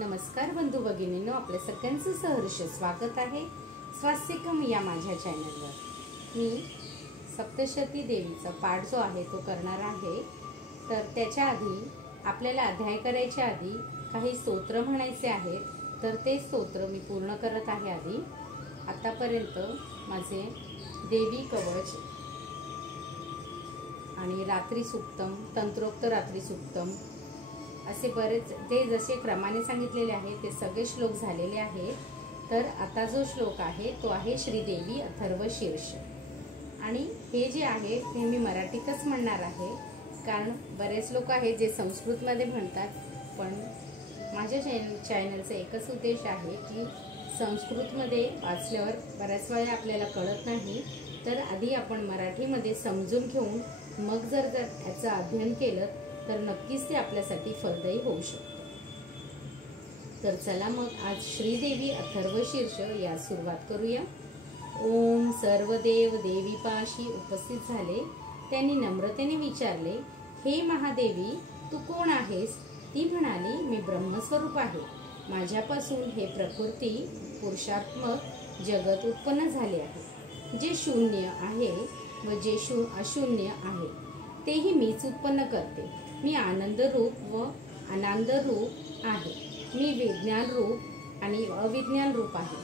नमस्कार बंधू भगिनींनो, आपल्या सगळ्यांचं सहर्ष स्वागत आहे स्वास्तिकम या माझ्या चॅनलवर। मी सप्तशती देवीचा पाठ जो आहे तो करणार आहे। तर त्याच्या आधी आपल्याला अध्याय करायच्या आधी काही स्तोत्र म्हणायचे आहेत, तर ते स्तोत्र मी पूर्ण करत आहे। आधी आतापर्यंत माझे देवी कवच आणि रात्री सुक्तम, तंत्रोक्त रात्री सुक्तम असे बरेच ते जसे क्रमाने सांगितलेले आहे ते सगळे श्लोक झालेले आहेत। तर आता जो श्लोक आहे तो आहे श्रीदेवी अथर्व शीर्ष, आणि हे जे आहे ते मी मराठीतच म्हणणार आहे, कारण बरेच लोक आहेत जे संस्कृतमध्ये म्हणतात, पण माझ्या चॅनलचा एकच उद्देश आहे की संस्कृतमध्ये वाचल्यावर बऱ्याच वेळा आपल्याला कळत नाही, तर आधी आपण मराठीमध्ये समजून घेऊन मग जर याचं अध्ययन केलं तर नक्कीच ते आपल्यासाठी फलदायी होऊ शकते। तर चला मग आज श्रीदेवी अथर्व शीर्ष या सुरुवात करूया। ओम सर्व देव देवीपाशी उपस्थित झाले, त्यांनी नम्रतेने विचारले, हे महादेवी तू कोण आहेस? ती म्हणाली, मी ब्रह्मस्वरूप आहे। माझ्यापासून हे प्रकृती पुरुषात्मक जगत उत्पन्न झाले आहे। जे शून्य आहे व जे अशून्य आहे तेही मीच उत्पन्न करते। मी आनंद रूप व अनानंद रूप आहे। मी विज्ञान रूप आणि अविज्ञान रूप आहे।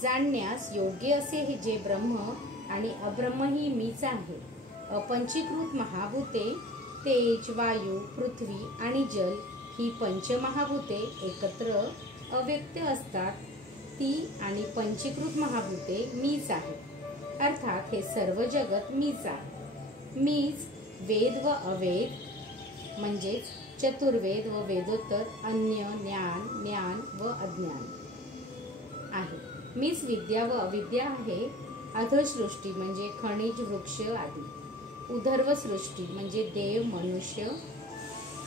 जाणण्यास योग्य असे हे जे ब्रह्म आणि अब्रह्म ही मीच आहे। अपंचीकृत महाभूते तेज, वायू, पृथ्वी आणि जल ही पंचमहाभूते एकत्र अव्यक्त असतात, ती आणि पंचीकृत महाभूते मीच आहे। अर्थात हे सर्व जगत मीच आहे। मीच वेद व अवेद म्हणजेच चतुर्वेद व वेदोत्तर, अन्य, ज्ञान व अज्ञान आहे। मीच विद्या व अविद्या आहे। अधसृष्टी म्हणजे खनिज, वृक्ष आदी। उधर्व सृष्टी म्हणजे देव, मनुष्य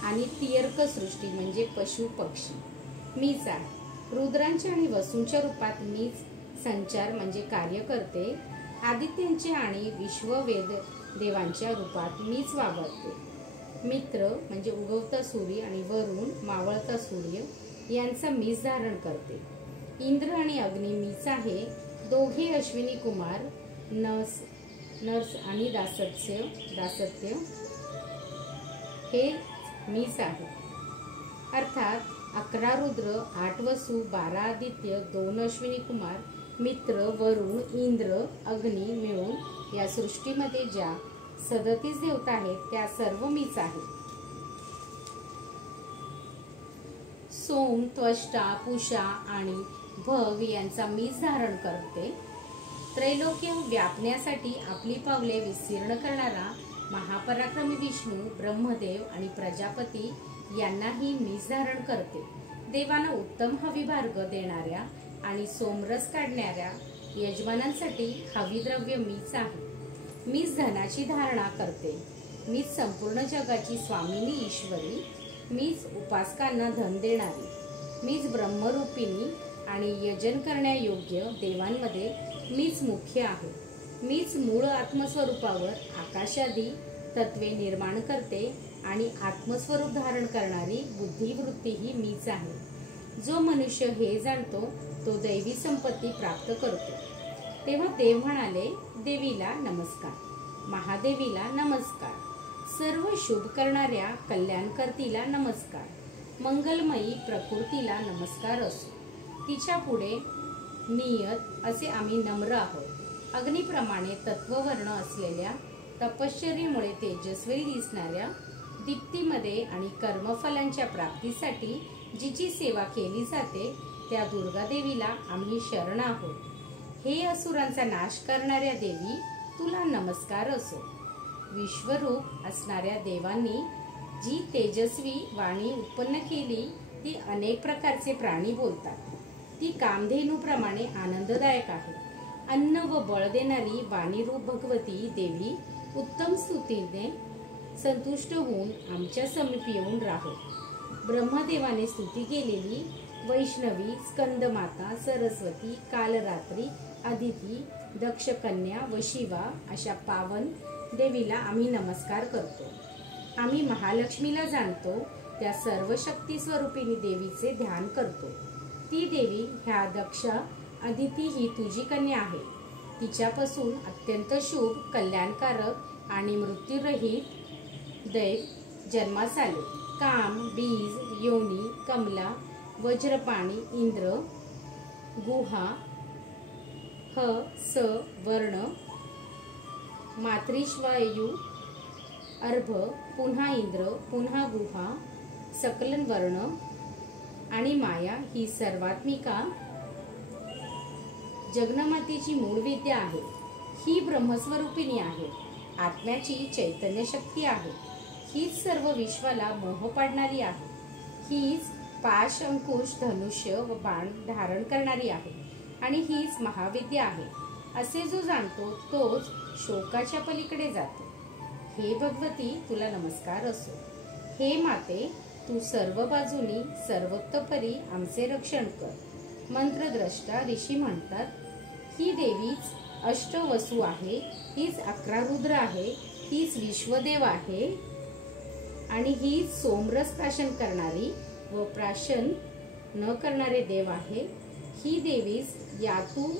आणि तिर्यक सृष्टी म्हणजे पशु पक्षी मीच आहे। रुद्रांच्या आणि वसूंच्या रूपात मीच संचार म्हणजे कार्य करते। आदित्यांच्या आणि विश्ववेद देवांच्या रूपात मीच वावरते। मित्र म्हणजे उगवता सूर्य आणि वरुण मावळता सूर्य यांचा मीच धारण करते। इंद्र आणि अग्नी मीच आहे। दोघे अश्विनी कुमार नर्स आणि दासत्य हे मीच आहे। अर्थात 11 रुद्र, 8 वसु, 12 आदित्य, 2 अश्विनी कुमार, मित्र, वरुण, इंद्र, अग्नी मिळून या सृष्टीमध्ये ज्या 37 देवता आहेत त्या सर्व मीच आहे। सोम, त्वष्टा, पूषा आणि भग यांचा मीच धारण करते। त्रैलोक्य व्यापण्यासाठी आपली पावले विस्तीर्ण करणारा महापराक्रमी विष्णू, ब्रह्मदेव आणि प्रजापती यांनाही मीच धारण करते। देवांना उत्तम हविभार्ग देणाऱ्या आणि सोमरस काढणाऱ्या यजमानांसाठी हविद्रव्य मीच आहे। मीच धनाची धारणा करते। मीच संपूर्ण जगाची स्वामिनी ईश्वरी। मीच उपासकांना धन देणारी। मीच ब्रह्मरूपिणी आणि यजन करण्यायोग्य देवांमध्ये मीच मुख्य आहे। मीच मूळ आत्मस्वरूपावर आकाशादी तत्वे निर्माण करते आणि आत्मस्वरूप धारण करणारी बुद्धिवृत्तीही मीच आहे। जो मनुष्य हे जाणतो तो दैवी संपत्ती प्राप्त करतो। तेव्हा देव म्हणाले, देवीला नमस्कार, महादेवीला नमस्कार, सर्व शुभ करणाऱ्या कल्याणकर्तीला नमस्कार, मंगलमयी प्रकृतीला नमस्कार असो। तिच्या पुढे नियत असे आम्ही नम्र आहोत। अग्निप्रमाणे तत्ववर्ण असलेल्या, तपश्चर्येमुळे तेजस्वी दिसणाऱ्या, दीप्तीमध्ये आणि कर्मफलांच्या प्राप्तीसाठी जिची सेवा केली जाते त्या दुर्गा देवीला आम्ही शरण आहोत। हे असुरांचा नाश करणाऱ्या देवी तुला नमस्कार असो। विश्वरूप असणाऱ्या देवांनी जी तेजस्वी वाणी उत्पन्न केली ती अनेक प्रकारचे प्राणी बोलतात। ती कामधेनूप्रमाणे आनंददायक आहे। अन्न व बळ देणारी वाणीरूप भगवती देवी उत्तम स्तुतीने संतुष्ट होऊन आमच्या समीप येऊन राहो। ब्रह्मदेवाने स्तुती केलेली वैष्णवी, स्कंदमाता, सरस्वती, कालरात्री, अदिती, दक्षकन्या व शिवा अशा पावन देवीला आम्ही नमस्कार करतो। आम्ही महालक्ष्मीला जाणतो। त्या सर्व शक्ती स्वरूपिणी देवीचे ध्यान करतो. ती देवी ह्या दक्ष अदिती ही तुझी कन्या आहे. तिच्यापासून अत्यंत शुभ, कल्याणकारक आणि मृत्यूरहित दैव जन्मास आले. काम, बीज, योनी, कमला, वज्रपाणी, इंद्र, गुहा, ह, स, वर्ण, मातृश्वायू, अर्भ, पुन्हा इंद्र, पुन्हा गुहा, सकलन वर्ण आणि माया ही सर्वात्मिका जगन्मातेची मूळ विद्या आहे. ही ब्रह्मस्वरूपिणी आहे. आत्म्याची चैतन्य शक्ती आहे. हीच सर्व विश्वाला मोह पाडणारी आहे. हीच पाश, अंकुश, धनुष्य व बाण धारण करणारी आहे आणि हीच महाविद्या आहे. असे जो जाणतो तोच शोकाच्या पलीकडे जातो. हे भगवती, तुला नमस्कार असो. हे माते, तू सर्व बाजूनी सर्वतोपरी आमचे रक्षण कर. मंत्रद्रष्टा ऋषी म्हणतात, ही देवीच अष्टवसू आहे. हीच 11 रुद्र आहे. हीच विश्वदेव आहे आणि हीच सोमरस प्राशन करणारी व प्राशन न करणारे देव आहे. ही देवीच यातू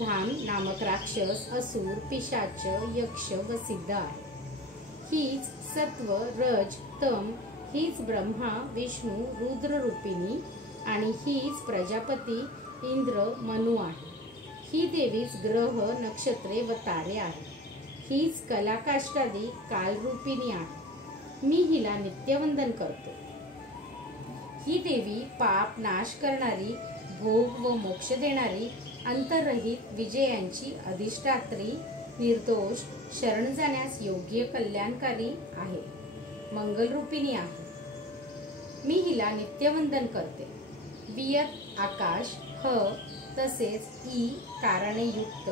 धाम नामक राक्षस, असुर, पिशाच, यक्ष व सिद्ध आहे. हीच सत्व, रज, तम. हीच ब्रह्मा, विष्णू, रुद्र रूपिणी आणि हीच प्रजापती, इंद्र, मनु आहे. ही देवीच ग्रह, नक्षत्रे व तारे आहे. हीच कलाकाष्टादी कालरूपिणी आहे. मी हिला नित्यवंदन करतो. ही देवी पाप नाश करणारी, भोग व मोक्ष देणारी, अंतररहित, विजयांची अधिष्ठात्री, निर्दोष, शरण जाण्यास योग्य, कल्याणकारी आहे. मंगलरूपिणी आहे. मी हिला नित्यवंदन करते. वियत आकाश, ह, तसेच ई कारणे युक्त,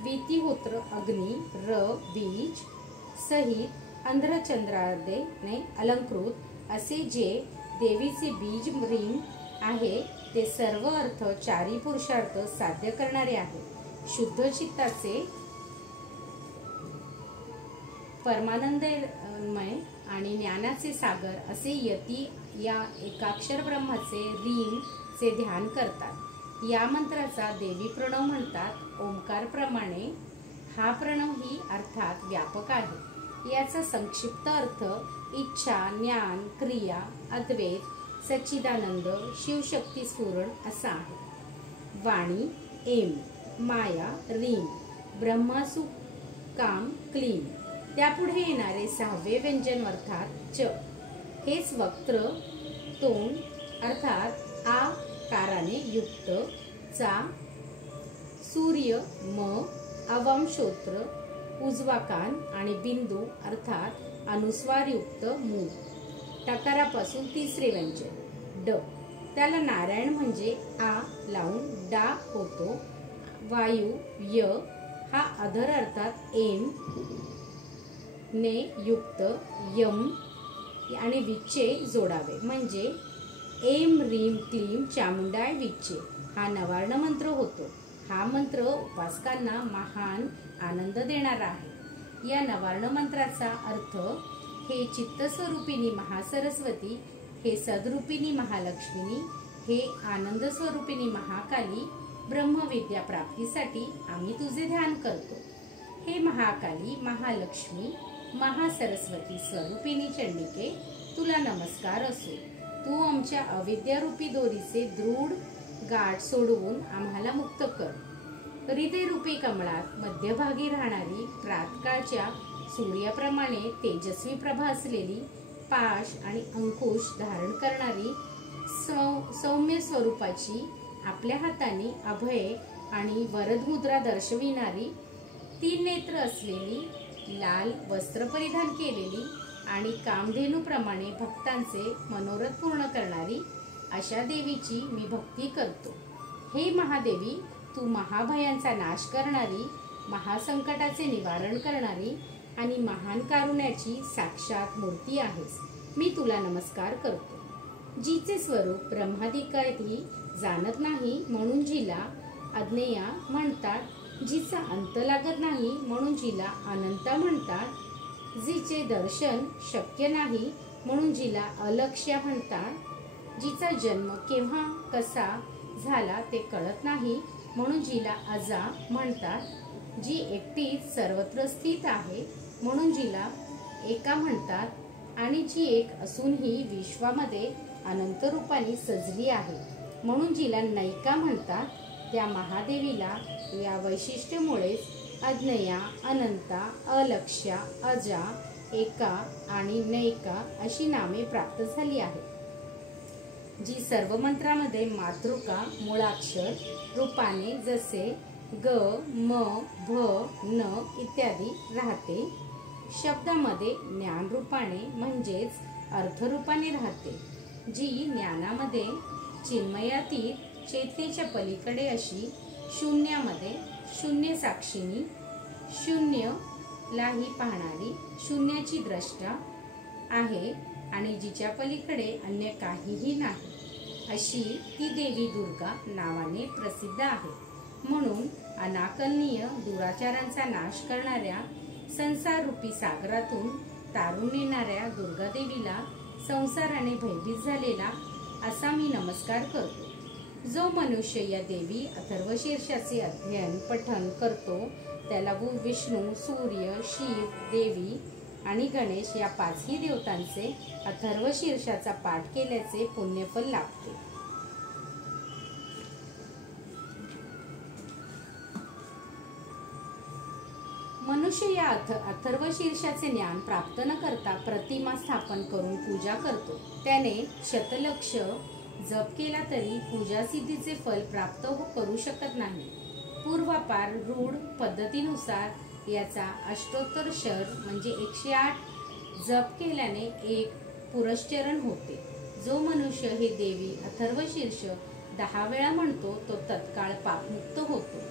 वितिहोत्र अग्नी, र, बीज सहित अंध्रचंद्राने अलंकृत असे जे देवीचे बीज रीम आहे ते सर्व अर्थ, चारी पुरुषार्थ साध्य करणारे आहे. शुद्ध चित्ताचे, परमानंदमय आणि ज्ञानाचे सागर असे यती या एकाक्षर ब्रह्माचे रीम चे ध्यान करतात. या मंत्राचा देवी प्रणव म्हणतात. ओंकार प्रमाणे हा प्रणव ही अर्थात व्यापक आहे. याचा संक्षिप्त अर्थ इच्छा, ज्ञान, क्रिया, अद्वैत, सच्चिदानंद, शिवशक्ती स्फुरण असा आहे. वाणी एम, माया रीम, ब्रह्मासु काम क्लीम. त्यापुढे येणारे 6वे व्यंजन अर्थात च. हेच वक्त्र तोंड अर्थात आ काराने युक्त, चा सूर्य, म अवांशोत्र उजवा कान आणि बिंदू अर्थात अनुस्वारयुक्त मूळ. टकारापासून 3रे व्यंजन ड. त्याला नारायण म्हणजे आ लावून डा होतो. वायू य हा अधर अर्थात एम ने युक्त यम आणि विच्चे जोडावे म्हणजे एम रीम क्लीम चामुंडाय विच्चे हा नवार्ण मंत्र होतो. हा मंत्र उपासकांना महान आनंद देणारा आहे. या नवार्ण मंत्राचा अर्थ हे चित्तस्वरूपिणी महासरस्वती, हे सद्रूपिणी महालक्ष्मी, हे आनंद स्वरूपिणी महाकाली, ब्रह्मविद्या प्राप्तीसाठी आम्ही तुझे ध्यान करतो. हे महाकाली, महालक्ष्मी, महासरस्वती स्वरूपिणी चंडिके, तुला नमस्कार असो. तू आमच्या अविद्यारूपी दोरीचे दृढ गाठ सोडवून आम्हाला मुक्त कर. हृदयरूपी कमळात मध्यभागी राहणारी, प्रातकाळच्या सूर्याप्रमाणे तेजस्वी प्रभा असलेली, पाश आणि अंकुश धारण करणारी, सौम्य स्वरूपाची, आपल्या हाताने अभय आणि वरद मुद्रा दर्शविणारी, 3 नेत्र असलेली, लाल वस्त्र परिधान केलेली आणि कामधेनूप्रमाणे भक्तांचे मनोरथ पूर्ण करणारी अशा देवीची मी भक्ती करतो. हे महादेवी, तू महाभयांचा नाश करणारी, महासंकटाचे निवारण करणारी आणि महान कारुण्याची साक्षात मूर्ती आहेस. मी तुला नमस्कार करतो. जिचे स्वरूप ब्रह्मादिकाधी जाणत नाही म्हणून जिला अज्ञेया म्हणतात, जिचा अंत लागत नाही म्हणून जिला अनंता म्हणतात, जिचे दर्शन शक्य नाही म्हणून जिला अलक्ष्या म्हणतात. जिचा जन्म केव्हा कसा झाला ते कळत नाही म्हणून जिला अजा म्हणतात. जी एकटीच सर्वत्र स्थित आहे म्हणून जिला एका म्हणतात. आणि जी एक असूनही विश्वामध्ये अनंत रूपाने सजली आहे म्हणून जिला नैका म्हणतात. त्या महादेवीला या वैशिष्ट्यामुळेच अज्ञया, अनंता, अलक्ष्या, अजा, एका आणि नैका अशी नामे प्राप्त झाली आहेत. जी सर्व मंत्रामध्ये मातृका मूळाक्षर रूपाने जसे ग, म, भ, न इत्यादी राहते. शब्दामध्ये ज्ञान रूपाने म्हणजेच अर्थरूपाने राहते. जी ज्ञानामध्ये चिन्मयातीत चेतनेच्या पलीकडे अशी शून्यामध्ये शून्य साक्षिणी, शून्यलाही पाहणारी शून्याची द्रष्टा आहे आणि जिच्या पलीकडे अन्य काहीही नाही अशी ती देवी दुर्गा नावाने प्रसिद्ध आहे. म्हणून अनाकलनीय दुराचारांचा नाश करणाऱ्या संसार रूपी सागरातून तारून नेणाऱ्या दुर्गा देवीला संसाराने भयभीत झालेला असा मी नमस्कार करतो. जो मनुष्य या देवी अथर्वशीर्षाचे अध्ययन पठण करतो त्याला विष्णू, सूर्य, शिव, देवी आणि गणेश या पाचही देवतांचे अथर्वशीर्षाचा पाठ केल्याचे पुण्यफल लाभते. मनुष्य या अथर्वशीर्षाचे ज्ञान प्राप्त न करता प्रतिमा स्थापन करून पूजा करतो. त्याने शतलक्ष जप केला तरी पूजा सिद्धीचे फल प्राप्त करू शकत नाही. पूर्वापार रूढ पद्धतीनुसार याचा अष्टोत्तर शर म्हणजे 108 जप केल्याने एक पुरश्चरण होते. जो मनुष्य हे देवी अथर्वशीर्ष 10 वेळा म्हणतो तो तत्काळ पापमुक्त होतो.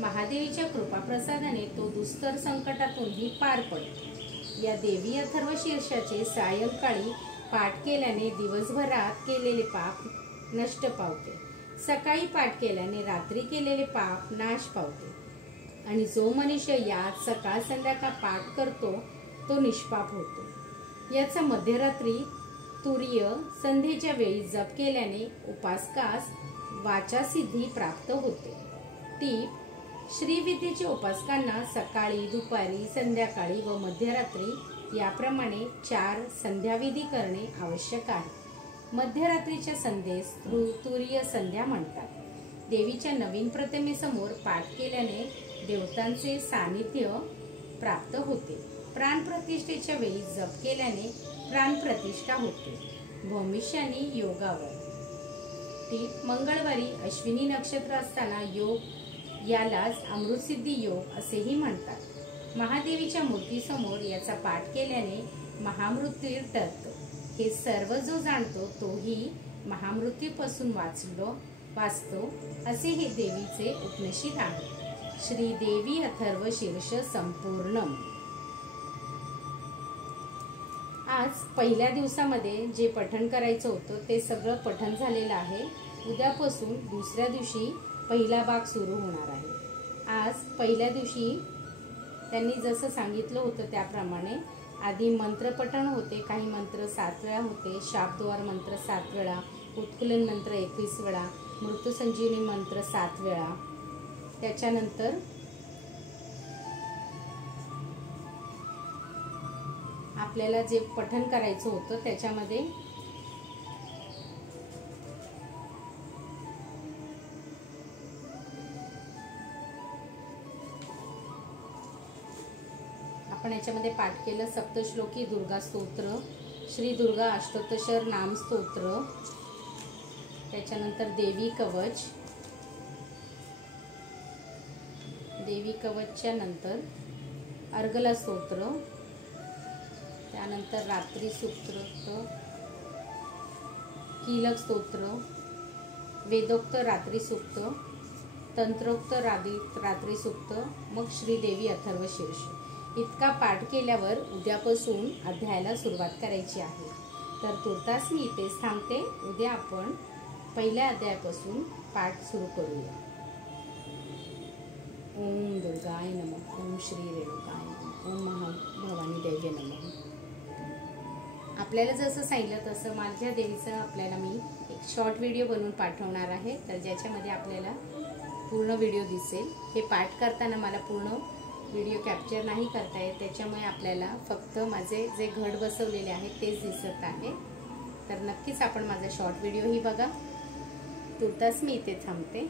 महादेवीच्या कृपाप्रसादाने तो दुस्तर संकटातूनही पार पडतो. या देवी अथर्वशीर्षाचे सायंकाळी पाठ केल्याने दिवसभरात केलेले पाप नष्ट पावते. सकाळी पाठ केल्याने रात्री केलेले पाप नाश पावते. आणि जो मनुष्य यात सकाळ संध्याकाळ पाठ करतो तो निष्पाप होतो. याचा मध्यरात्री तुर्य संध्येच्या वेळी जप केल्याने उपासकास वाचासिद्धी प्राप्त होते. टीप: श्रीविद्येचे उपासकांना सकाळी, दुपारी, संध्याकाळी व मध्यरात्री याप्रमाणे 4 संध्याविधी करणे आवश्यक आहे. मध्यरात्रीच्या संध्येस तुर्य संध्या म्हणतात. देवीच्या नवीन प्रतिमेसमोर पाठ केल्याने देवतांचे सानिध्य प्राप्त होते. प्राणप्रतिष्ठेच्या वेळी जप केल्याने प्राणप्रतिष्ठा होते. भविष्यानी योगावर. टीप: मंगळवारी अश्विनी नक्षत्र असताना योग यालाच अमृतसिद्धी योग असेही म्हणतात. महादेवीच्या मूर्तीसमोर याचा पाठ केल्याने महामृत्यू टळतो. हे सर्व जो जाणतो तोही महामृत्यूपासून वाचतो असे हे देवीचे उपनिषद आहे. श्रीदेवी अथर्वशीर्ष संपूर्णम. आज पहिल्या दिवसामध्ये जे पठण करायचं होतं ते सगळं पठण झालेलं आहे. उद्यापासून दुसऱ्या दिवशी पहिला भाग सुरू होणार आहे. आज पहिल्या दिवशी त्यांनी जसं सांगितलं होतं त्याप्रमाणे आधी मंत्रपठण होते. काही मंत्र 7 वेळा होते. शापद्वार मंत्र 7 वेळा, उत्कुलन मंत्र 21 वेळा, मृत्युसंजीवनी मंत्र 7 वेळा. त्याच्यानंतर आपल्याला जे पठण करायचं होतं त्याच्यामध्ये आपण याच्यामध्ये पाठ केलं सप्तश्लोकी दुर्गा स्तोत्र, श्री दुर्गा अष्टोत्तर नाम स्तोत्र, त्याच्यानंतर देवी कवच, देवी कवचच्या नंतर अर्गला स्तोत्र, त्यानंतर रात्री सूक्त, कीलक स्तोत्र, वेदोक्त रात्री सूक्त, तंत्रोक्त रात्री सूक्त, मग श्रीदेवी अथर्वशीर्ष. इतका पाठ केल्यावर उद्यापासून अध्यायाला सुरुवात करायची आहे. तर तुर्तास मी इथेच थांबते. उद्या आपण पहिल्या अध्यायापासून पाठ सुरू करूया. ओम दुर्गाय नमः. ओम श्री रेणुकाय नमः. ओम महाभवानी देव्य नमः. आपल्याला जसं सांगितलं तसं माझ्या देवीचं आपल्याला मी एक शॉर्ट व्हिडिओ बनवून पाठवणार आहे, तर ज्याच्यामध्ये आपल्याला पूर्ण व्हिडिओ दिसेल. हे पाठ करताना मला पूर्ण व्हिडिओ कॅप्चर नाही करता येत, त्याच्यामुळे आपल्याला फक्त माझे जे घट बसवलेले आहेत तेच दिसत आहे. तर नक्कीच आपण माझा शॉर्ट व्हिडिओही बघा. तुर्तास मी इथे थांबते.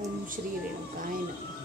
ओम श्री रेणुकाय नमः.